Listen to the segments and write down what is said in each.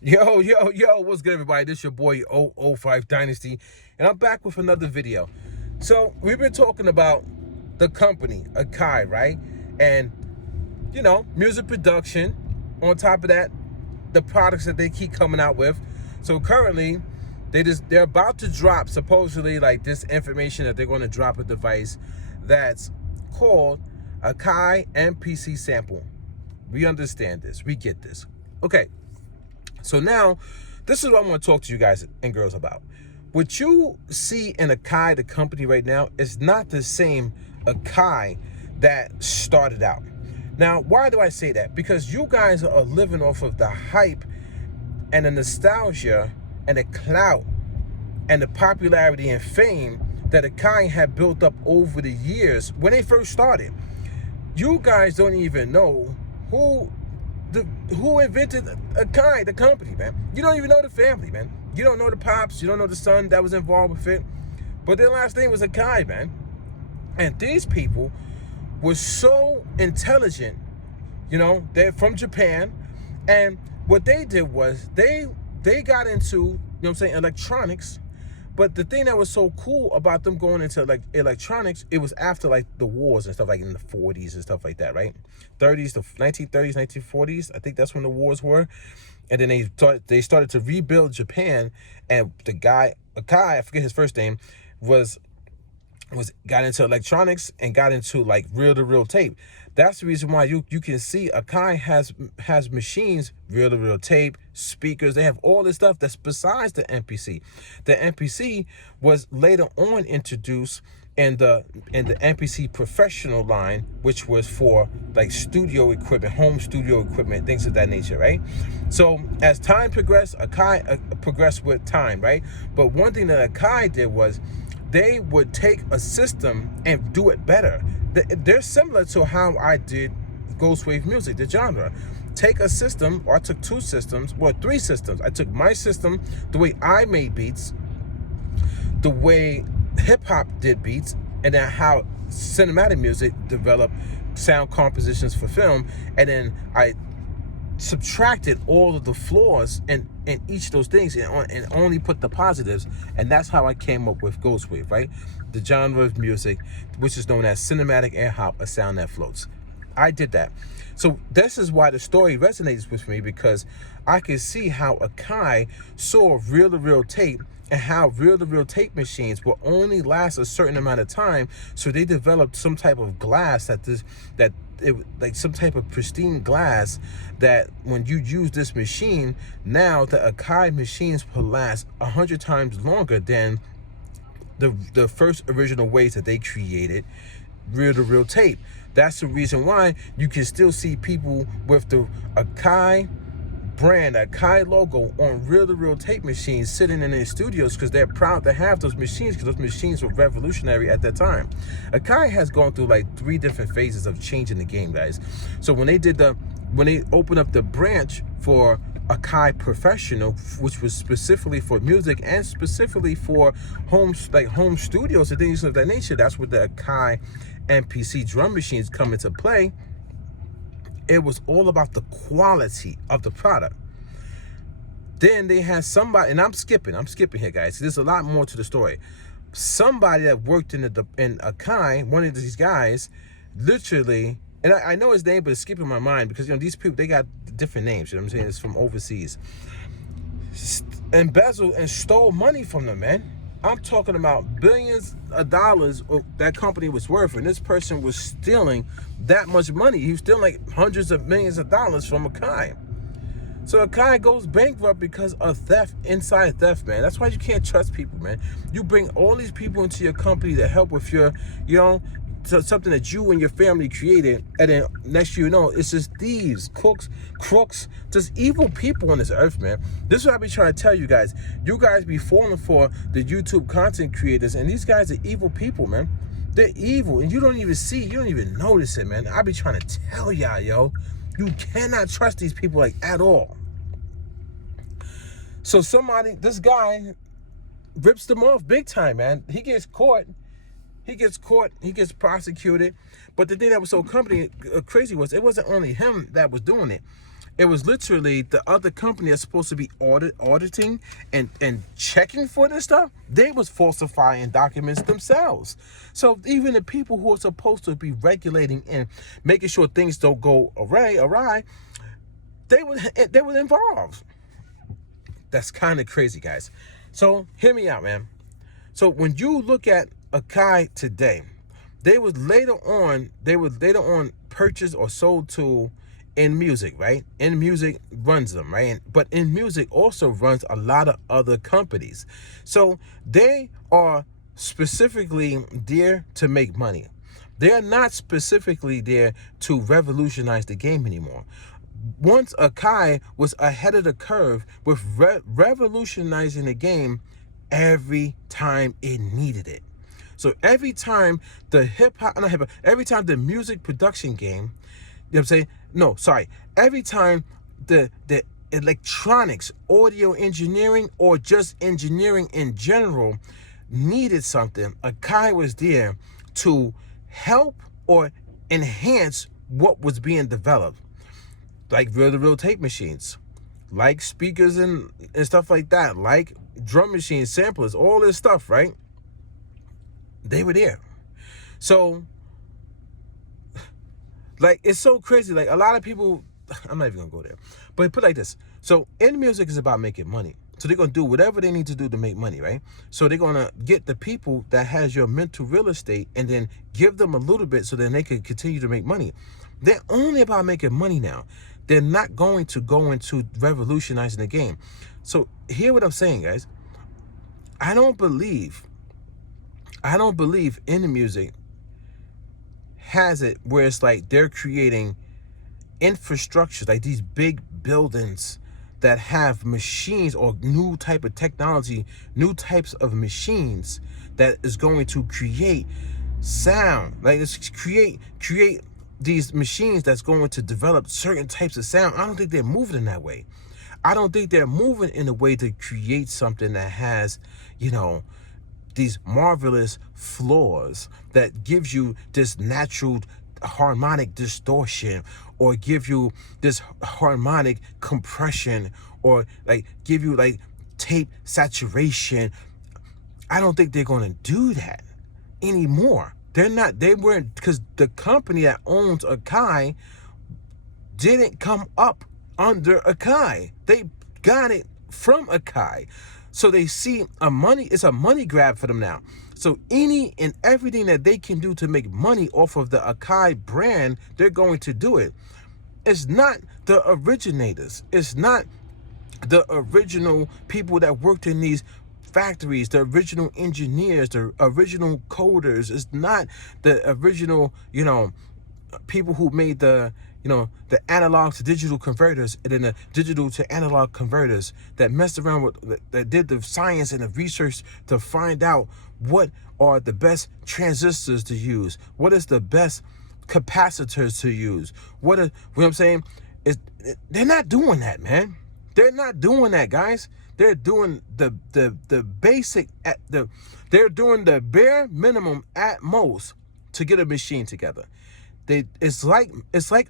Yo, what's good, everybody? This your boy 005 Dynasty, and I'm back with another video. So, we've been talking about the company, Akai, right? And, music production. On top of that, the products that they keep coming out with. So, currently, they're about to drop, supposedly, like this information that they're going to drop a device that's called Akai MPC sample. We understand this. We get this. Okay. So now, this is what I want to talk to you guys and girls about. What you see in Akai, the company right now, is not the same Akai that started out. Now, why do I say that? Because you guys are living off of the hype and the nostalgia and the clout and the popularity and fame that Akai had built up over the years when they first started. You guys don't even know who invented Akai, the company, man. You don't even know the family, man. You don't know the pops. You don't know the son that was involved with it. But their last name was Akai, man. And these people were so intelligent. They're from Japan. And what they did was they got into, electronics. But the thing that was so cool about them going into electronics, it was after like the wars and stuff, like in the 40s and stuff like that, right? 30s, the 1930s, 1940s. I think that's when the wars were. And then they started to rebuild Japan. And the guy, Akai, I forget his first name, got into electronics and got into like reel-to-reel tape. That's the reason why you can see Akai has machines, reel-to-reel tape, speakers. They have all this stuff that's besides the MPC. The MPC was later on introduced in the MPC Professional line, which was for like studio equipment, home studio equipment, things of that nature, right? So as time progressed, Akai progressed with time, right? But one thing that Akai did was they would take a system and do it better. They're similar to how I did Ghost Wave music, the genre. Take a system, or I took two systems, well, three systems. I took my system, the way I made beats, the way hip-hop did beats, and then how cinematic music developed sound compositions for film, and then I subtracted all of the flaws in each of those things and only put the positives, and that's how I came up with Ghost Wave, right? The genre of music which is known as cinematic air hop, a sound that floats. I did that. So this is why the story resonates with me, because I can see how Akai saw reel-to-reel tape and how reel-to-reel tape machines will only last a certain amount of time. So they developed some type of glass like some type of pristine glass that when you use this machine, now the Akai machines will last 100 times longer than the first original ways that they created reel-to-reel tape. That's the reason why you can still see people with the Akai brand, Akai logo on reel-to-reel tape machines sitting in their studios, because they're proud to have those machines, because those machines were revolutionary at that time. Akai has gone through like 3 different phases of changing the game, guys. So when they opened up the branch for Akai Professional, which was specifically for music and specifically for home studios and things of that nature, that's where the Akai MPC drum machines come into play. It was all about the quality of the product. Then they had somebody, and I'm skipping here, guys. There's a lot more to the story. Somebody that worked in Akai, one of these guys, literally, and I know his name, but it's skipping my mind because these people, they got different names. You know what I'm saying? It's from overseas. Embezzled and stole money from them, man. I'm talking about billions of dollars that company was worth, and this person was stealing that much money. He was stealing like hundreds of millions of dollars from Akai. So Akai goes bankrupt because of theft, inside theft, man. That's why you can't trust people, man. You bring all these people into your company to help with your, something that you and your family created, and then next you know, it's just thieves, crooks, just evil people on this earth, man. This is what I be trying to tell you guys. You guys be falling for the YouTube content creators, and these guys are evil people, man. They're evil, and you don't even notice it, man. I be trying to tell y'all, yo, you cannot trust these people like at all. So this guy rips them off big time, man. He gets caught, he gets prosecuted. But the thing that was so crazy was it wasn't only him that was doing it. It was literally the other company that's supposed to be auditing and checking for this stuff. They was falsifying documents themselves. So even the people who are supposed to be regulating and making sure things don't go awry, they were involved. That's kind of crazy, guys. So hear me out, man. So when you look at Akai today, they was later on purchased or sold to inMusic, right? inMusic runs them, right? But inMusic also runs a lot of other companies. So they are specifically there to make money. They're not specifically there to revolutionize the game anymore. Once Akai was ahead of the curve with revolutionizing the game every time it needed it. So every time every time the music production game, you know what I'm saying? No, sorry. Every time the electronics, audio engineering, or just engineering in general needed something, Akai was there to help or enhance what was being developed. Like reel-to-reel tape machines, like speakers and stuff like that, like drum machines, samplers, all this stuff, right? They were there. So, like, it's so crazy. Like, a lot of people, I'm not even gonna go there, but put it like this. So inMusic is about making money. So they're gonna do whatever they need to do to make money, right? So they're gonna get the people that has your mental real estate and then give them a little bit so then they can continue to make money. They're only about making money now. They're not going to go into revolutionizing the game. So hear what I'm saying, guys. I don't believe inMusic has it where it's like they're creating infrastructure, like these big buildings that have machines or new type of technology, new types of machines that is going to create sound. Like, it's create these machines that's going to develop certain types of sound. I don't think they're moving in that way. I don't think they're moving in a way to create something that has, you know, these marvelous flaws that gives you this natural harmonic distortion, or give you this harmonic compression, or like give you like tape saturation. I don't think they're going to do that anymore. They weren't, because the company that owns Akai didn't come up under Akai. They got it from Akai. So they see it's a money grab for them now. So any and everything that they can do to make money off of the Akai brand, they're going to do it. It's not the originators. It's not the original people that worked in these factories, the original engineers, the original coders. It's not the original, people who made the analog to digital converters, and then the digital to analog converters that messed around with, that did the science and the research to find out what are the best transistors to use, what is the best capacitors to use, what I'm saying is, they're not doing that, man. They're not doing that, guys. They're doing the basic they're doing the bare minimum at most to get a machine together. It's like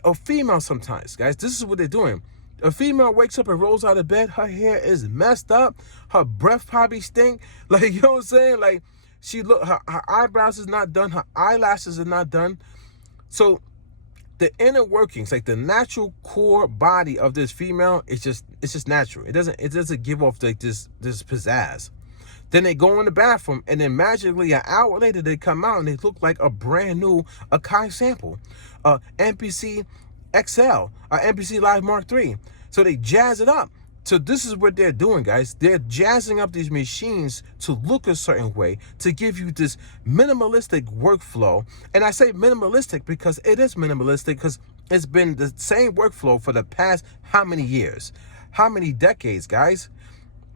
a female sometimes, guys. This is what they're doing. A female wakes up and rolls out of bed, her hair is messed up, her breath probably stink. Like, you know what I'm saying? Like, her eyebrows is not done, her eyelashes are not done. So the inner workings, like the natural core body of this female, it's just natural. It doesn't give off like this pizzazz. Then they go in the bathroom, and then magically an hour later they come out and they look like a brand new Akai sample, MPC XL, MPC Live Mark III. So they jazz it up. So this is what they're doing, guys. They're jazzing up these machines to look a certain way, to give you this minimalistic workflow. And I say minimalistic because it is minimalistic, because it's been the same workflow for the past how many years? How many decades, guys?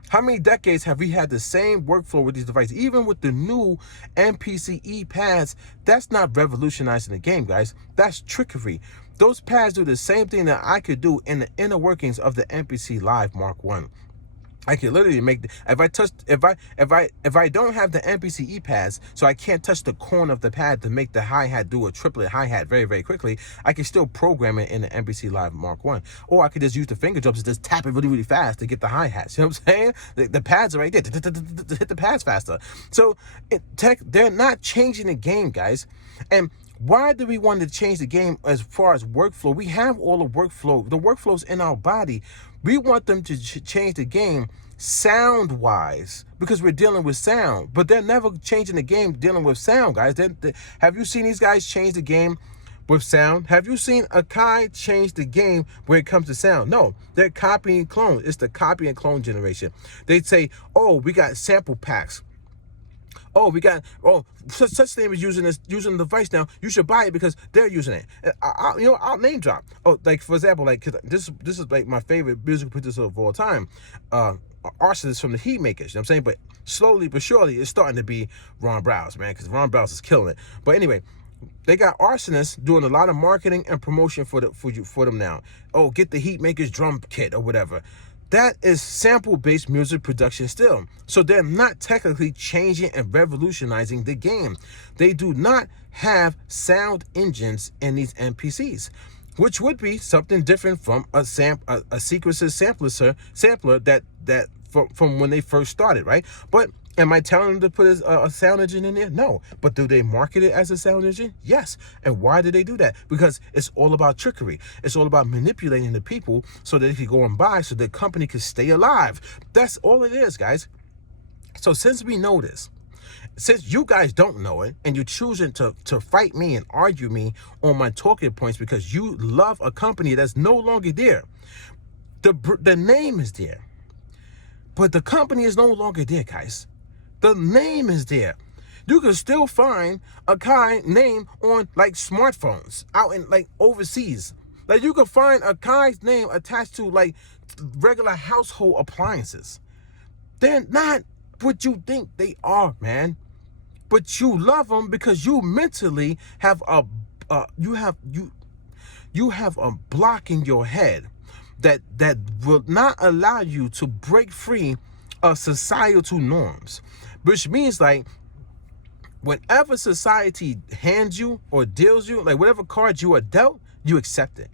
How many decades have we had the same workflow with these devices? Even with the new MPC-E pads, that's not revolutionizing the game, guys. That's trickery. Those pads do the same thing that I could do in the inner workings of the MPC Live Mark I. I can literally make if I don't have the MPC pads, so I can't touch the corner of the pad to make the hi-hat do a triplet hi-hat very, very quickly, I can still program it in the MPC Live Mark 1. Or I could just use the finger drums and just tap it really, really fast to get the hi-hats. You know what I'm saying? The pads are right there. Hit the pads faster. So they're not changing the game, guys. And why do we want to change the game as far as workflow? We have all the workflows in our body. We want them to change the game sound-wise because we're dealing with sound. But they're never changing the game dealing with sound, guys. Have you seen these guys change the game with sound? Have you seen Akai change the game when it comes to sound? No, they're copy and clone. It's the copy and clone generation. They'd say, oh, we got sample packs. Oh, we got such name is using the device now. You should buy it because they're using it. I'll name drop. Oh, like for example, like this is like my favorite musical producer of all time, Arsonist from the Heat Makers. You know what I'm saying? But slowly but surely, it's starting to be Ron Browse, man, because Ron Browse is killing it. But anyway, they got Arsonists doing a lot of marketing and promotion for them now. Oh, get the Heat Makers drum kit or whatever. That is sample-based music production still. So they're not technically changing and revolutionizing the game. They do not have sound engines in these MPCs, which would be something different from a sequencer sampler that from when they first started, right? But am I telling them to put a sound engine in there? No. But do they market it as a sound engine? Yes. And why do they do that? Because it's all about trickery. It's all about manipulating the people so that they can go and buy so the company can stay alive. That's all it is, guys. So since we know this, since you guys don't know it and you're choosing to fight me and argue me on my talking points because you love a company that's no longer there, the name is there, but the company is no longer there, guys. The name is there. You can still find a Akai name on like smartphones out in like overseas. Like you can find a Akai's name attached to like regular household appliances. They're not what you think they are, man. But you love them because you mentally have a block in your head that will not allow you to break free of societal norms. Which means like whenever society hands you or deals you, like whatever cards you are dealt, you accept it.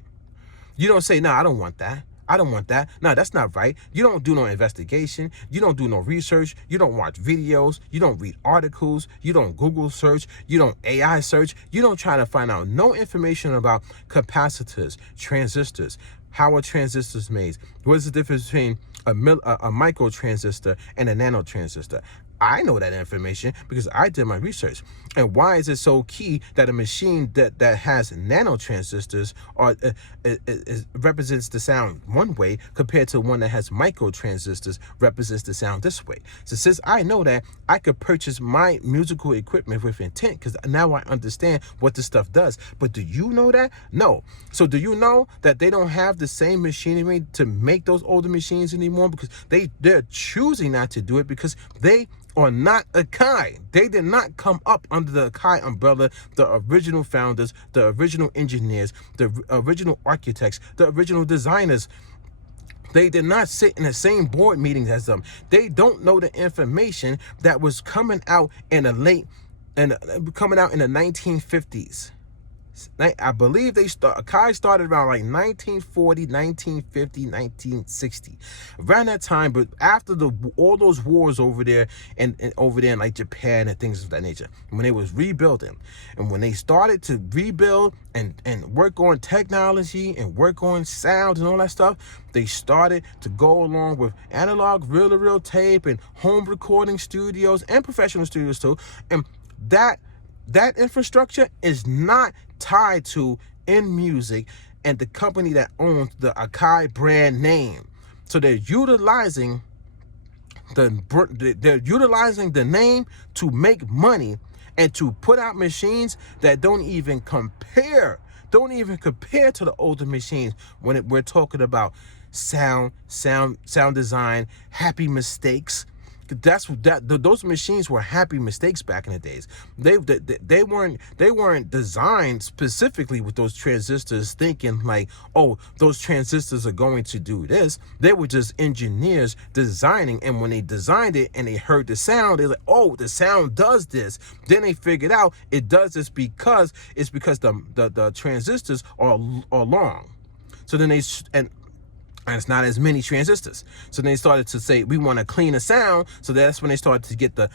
You don't say, no, I don't want that. I don't want that. No, that's not right. You don't do no investigation. You don't do no research. You don't watch videos. You don't read articles. You don't Google search. You don't AI search. You don't try to find out no information about capacitors, transistors, how a transistor is made. What is the difference between a micro transistor and a nano transistor? I know that information because I did my research. And why is it so key that a machine that has nano transistors represents the sound one way compared to one that has micro transistors represents the sound this way? So since I know that, I could purchase my musical equipment with intent because now I understand what this stuff does. But do you know that? No. So do you know that they don't have the same machinery to make those older machines anymore because they're choosing not to do it because they are not Akai. They did not come up under the Akai umbrella, the original founders, the original engineers, the original architects, the original designers. They did not sit in the same board meetings as them. They don't know the information that was coming out in the 1950s. I believe Akai started around like 1940, 1950, 1960, around that time. But after all those wars over there and over there in like Japan and things of that nature, when they was rebuilding, and when they started to rebuild and work on technology and work on sound and all that stuff, they started to go along with analog reel-to-reel tape and home recording studios and professional studios too, and that infrastructure is not tied to inMusic and the company that owns the Akai brand name. So they're utilizing the name to make money and to put out machines that don't even compare to the older machines when we're talking about sound design, happy mistakes, Those machines were happy mistakes back in the days. They weren't designed specifically with those transistors thinking like, oh, those transistors are going to do this. They were just engineers designing, and when they designed it and they heard the sound, they're like, oh, the sound does this. Then they figured out it does this because the transistors are long. So then and it's not as many transistors. So then they started to say, we want to clean the sound. So that's when they started to get the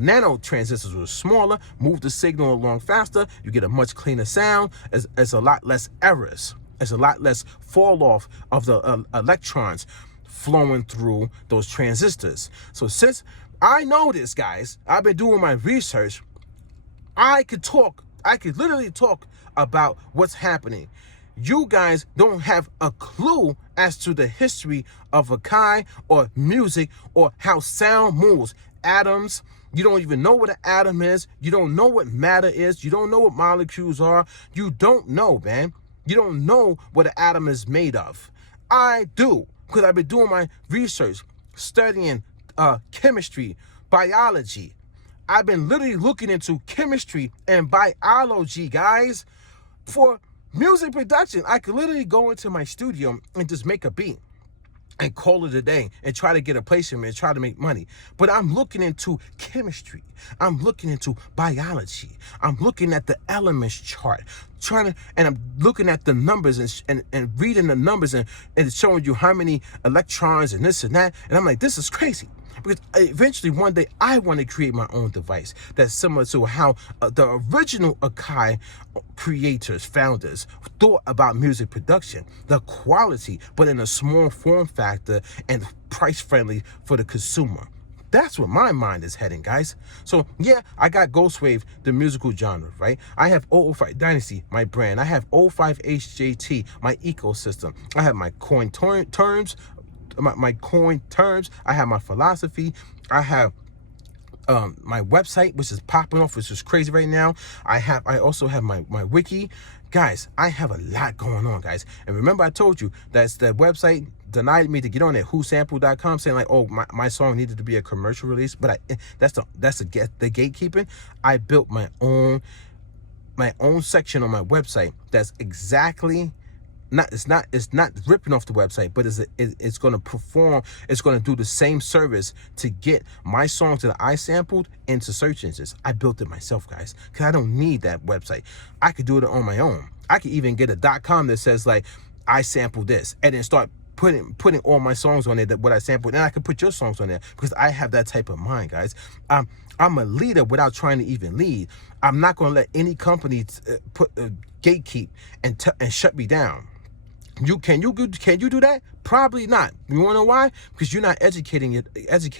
nano transistors were smaller, move the signal along faster. You get a much cleaner sound. It's a lot less errors. It's a lot less fall off of the electrons flowing through those transistors. So since I know this, guys, I've been doing my research. I could literally talk about what's happening. You guys don't have a clue as to the history of Akai or music or how sound moves. Atoms, you don't even know what an atom is. You don't know what matter is. You don't know what molecules are. You don't know, man. You don't know what an atom is made of. I do, because I've been doing my research, studying chemistry, biology. I've been literally looking into chemistry and biology, guys, for music production. I could literally go into my studio and just make a beat and call it a day and try to get a placement and try to make money. But I'm looking into chemistry. I'm looking into biology. I'm looking at the elements chart, and I'm looking at the numbers and reading the numbers and showing you how many electrons and this and that. And I'm like, this is crazy. Because eventually one day I want to create my own device that's similar to how the original Akai creators, founders, thought about music production, the quality, but in a small form factor and price friendly for the consumer. That's where my mind is heading, guys. So yeah, I got Ghostwave, the musical genre, right? I have 005 Dynasty, my brand. I have 05 HJT, my ecosystem. I have my coin terms. My coin terms. I have my philosophy. I have my website, which is popping off, which is crazy right now. I also have my wiki. Guys, I have a lot going on, guys. And remember, I told you that the website denied me to get on it, whosample.com, saying like, oh, my song needed to be a commercial release. But that's the gatekeeping. I built my own section on my website that's exactly it's not ripping off the website, but it's going to perform. It's going to do the same service to get my songs that I sampled into search engines. I built it myself, guys, because I don't need that website. I could do it on my own. I could even get a .com that says like, I sampled this, and then start putting all my songs on there, that what I sampled, and I could put your songs on there because I have that type of mind, guys. I'm a leader without trying to even lead. I'm not going to let any company gatekeep and shut me down. Can you do that? Probably not. You want to know why? Because you're not educated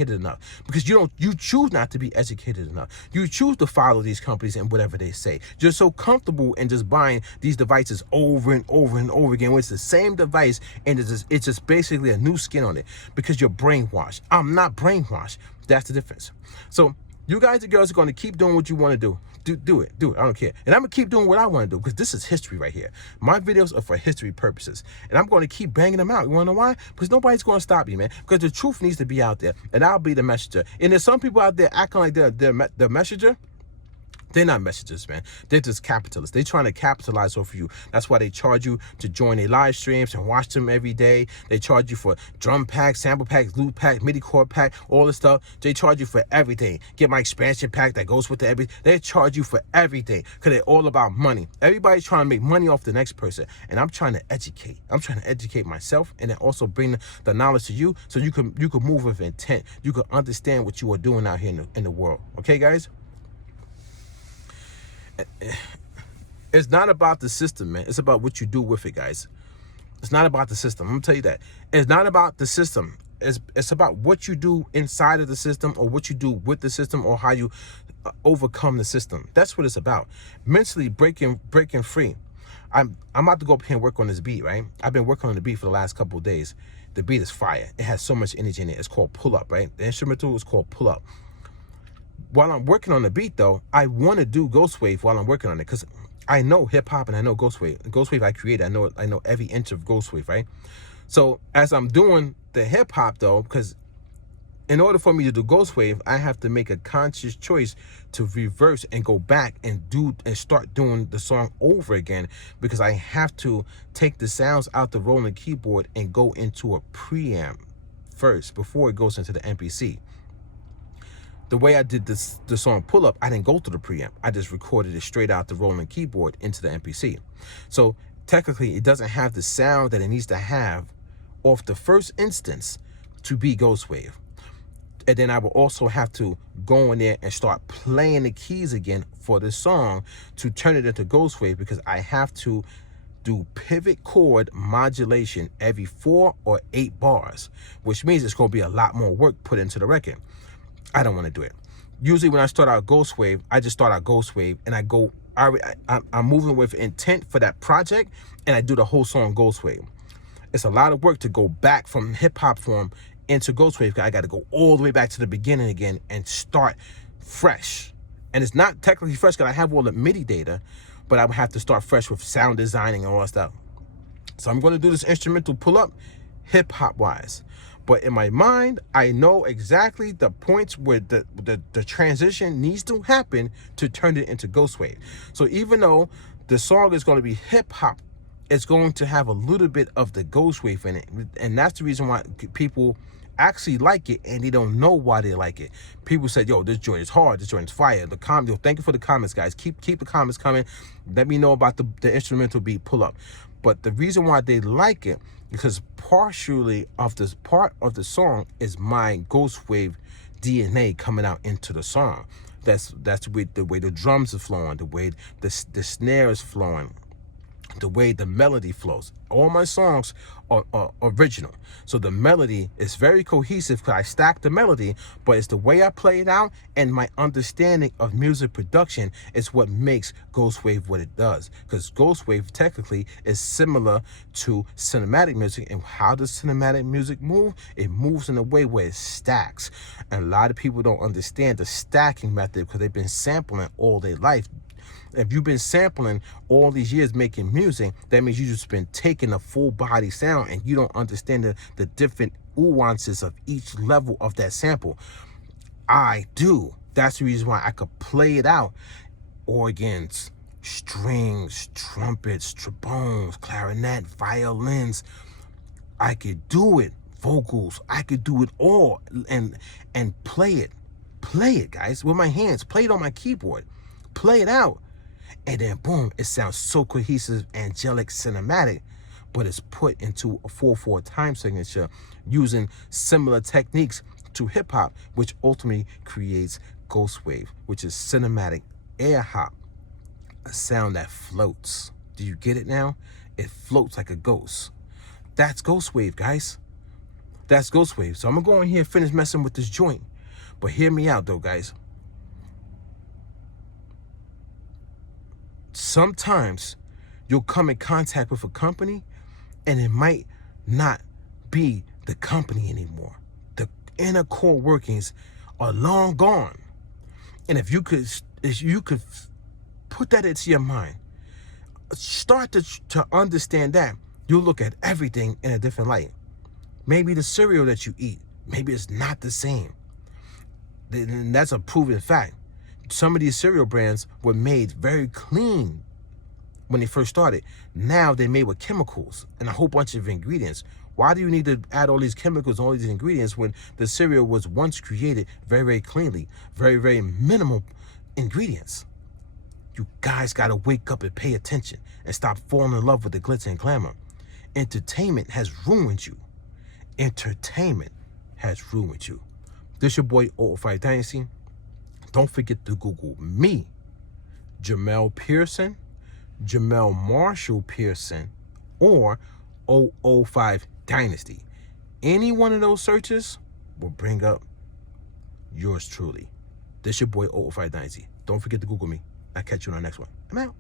enough. Because you choose not to be educated enough. You choose to follow these companies and whatever they say. You're so comfortable in just buying these devices over and over and over again. When it's the same device and it's just basically a new skin on it because you're brainwashed. I'm not brainwashed. That's the difference. So you guys and girls are going to keep doing what you want to do. Do it. I don't care. And I'm going to keep doing what I want to do because this is history right here. My videos are for history purposes. And I'm going to keep banging them out. You want to know why? Because nobody's going to stop you, man. Because the truth needs to be out there. And I'll be the messenger. And there's some people out there acting like they're the messenger. They're not messengers, man. They're just capitalists. They're trying to capitalize off of you. That's why they charge you to join their live streams and watch them every day. They charge you for drum packs, sample packs, loop pack, MIDI chord pack, all this stuff. They charge you for everything. Get my expansion pack that goes with everything. They charge you for everything because they're all about money. Everybody's trying to make money off the next person. And I'm trying to educate. I'm trying to educate myself and then also bring the knowledge to you so you can move with intent. You can understand what you are doing out here in the world. Okay, guys? It's not about the system, man. It's about what you do with it, guys. It's not about the system. I'm gonna tell you that. It's not about the system. It's about what you do inside of the system or what you do with the system or how you overcome the system. That's what it's about. Mentally breaking free. I'm about to go up here and work on this beat, right? I've been working on the beat for the last couple of days. The beat is fire. It has so much energy in it. It's called Pull Up, right? The instrumental is called Pull Up. While I'm working on the beat, though, I want to do Ghostwave while I'm working on it because I know hip hop and I know Ghostwave. Ghostwave I created. I know every inch of Ghostwave, right? So as I'm doing the hip hop, though, because In order for me to do Ghost Wave, I have to make a conscious choice to reverse and go back and start doing the song over again, because I have to take the sounds out the rolling keyboard and go into a preamp first before it goes into the MPC. The way I did the song Pull Up, I didn't go through the preamp. I just recorded it straight out the rolling keyboard into the MPC. So technically, it doesn't have the sound that it needs to have off the first instance to be Ghost Wave. And then I will also have to go in there and start playing the keys again for the song to turn it into Ghost Wave, because I have to do pivot chord modulation every 4 or 8 bars, which means it's going to be a lot more work put into the record. I don't want to do it. Usually when I start out Ghost Wave, I just start out Ghost Wave and I go, I'm moving with intent for that project, and I do the whole song Ghost Wave. It's a lot of work to go back from hip hop form into Ghost Wave. I got to go all the way back to the beginning again and start fresh. And it's not technically fresh because I have all the MIDI data, but I would have to start fresh with sound designing and all that stuff. So I'm going to do this instrumental Pull Up hip hop wise. But in my mind, I know exactly the points where the transition needs to happen to turn it into Ghost Wave. So even though the song is going to be hip hop, it's going to have a little bit of the Ghost Wave in it. And that's the reason why people actually like it, and they don't know why they like it. People say, yo, this joint is hard, this joint is fire. Thank you for the comments, guys. Keep the comments coming. Let me know about the instrumental beat Pull Up. But the reason why they like it, because partially of this part of the song is my Ghost Wave DNA coming out into the song. That's the way the drums are flowing, the way the snare is flowing, the way the melody flows. All my songs are original, so the melody is very cohesive because I stack the melody, but it's the way I play it out and my understanding of music production is what makes Ghost Wave what it does. Because Ghost Wave technically is similar to cinematic music. And how does cinematic music move? It moves in a way where it stacks, and a lot of people don't understand the stacking method because they've been sampling all their life. If you've been sampling all these years making music, that means you just been taking a full body sound and you don't understand the different nuances of each level of that sample. I do. That's the reason why I could play it out. Organs, strings, trumpets, trombones, clarinet, violins. I could do it. Vocals. I could do it all and play it. Play it, guys, with my hands. Play it on my keyboard. Play it out. And then boom, it sounds so cohesive, angelic, cinematic, but it's put into a 4/4 time signature using similar techniques to hip hop, which ultimately creates Ghost Wave, which is cinematic air hop, a sound that floats. Do you get it now? It floats like a ghost. That's Ghost Wave, guys. That's Ghost Wave. So I'm gonna go in here and finish messing with this joint. But hear me out though, guys. Sometimes you'll come in contact with a company and it might not be the company anymore. The inner core workings are long gone. And if you could put that into your mind, start to understand that, you'll look at everything in a different light. Maybe the cereal that you eat, maybe it's not the same. And that's a proven fact. Some of these cereal brands were made very clean when they first started. Now they're made with chemicals and a whole bunch of ingredients. Why do you need to add all these chemicals, all these ingredients, when the cereal was once created very, very cleanly, very, very minimal ingredients? You guys got to wake up and pay attention and stop falling in love with the glitz and glamour. Entertainment has ruined you. Entertainment has ruined you. This your boy, 005 Dynasty. Don't forget to Google me, Jamel Pearson, Jamel Marshall Pearson, or 005 Dynasty. Any one of those searches will bring up yours truly. This your boy, 005 Dynasty. Don't forget to Google me. I'll catch you on the next one. I'm out.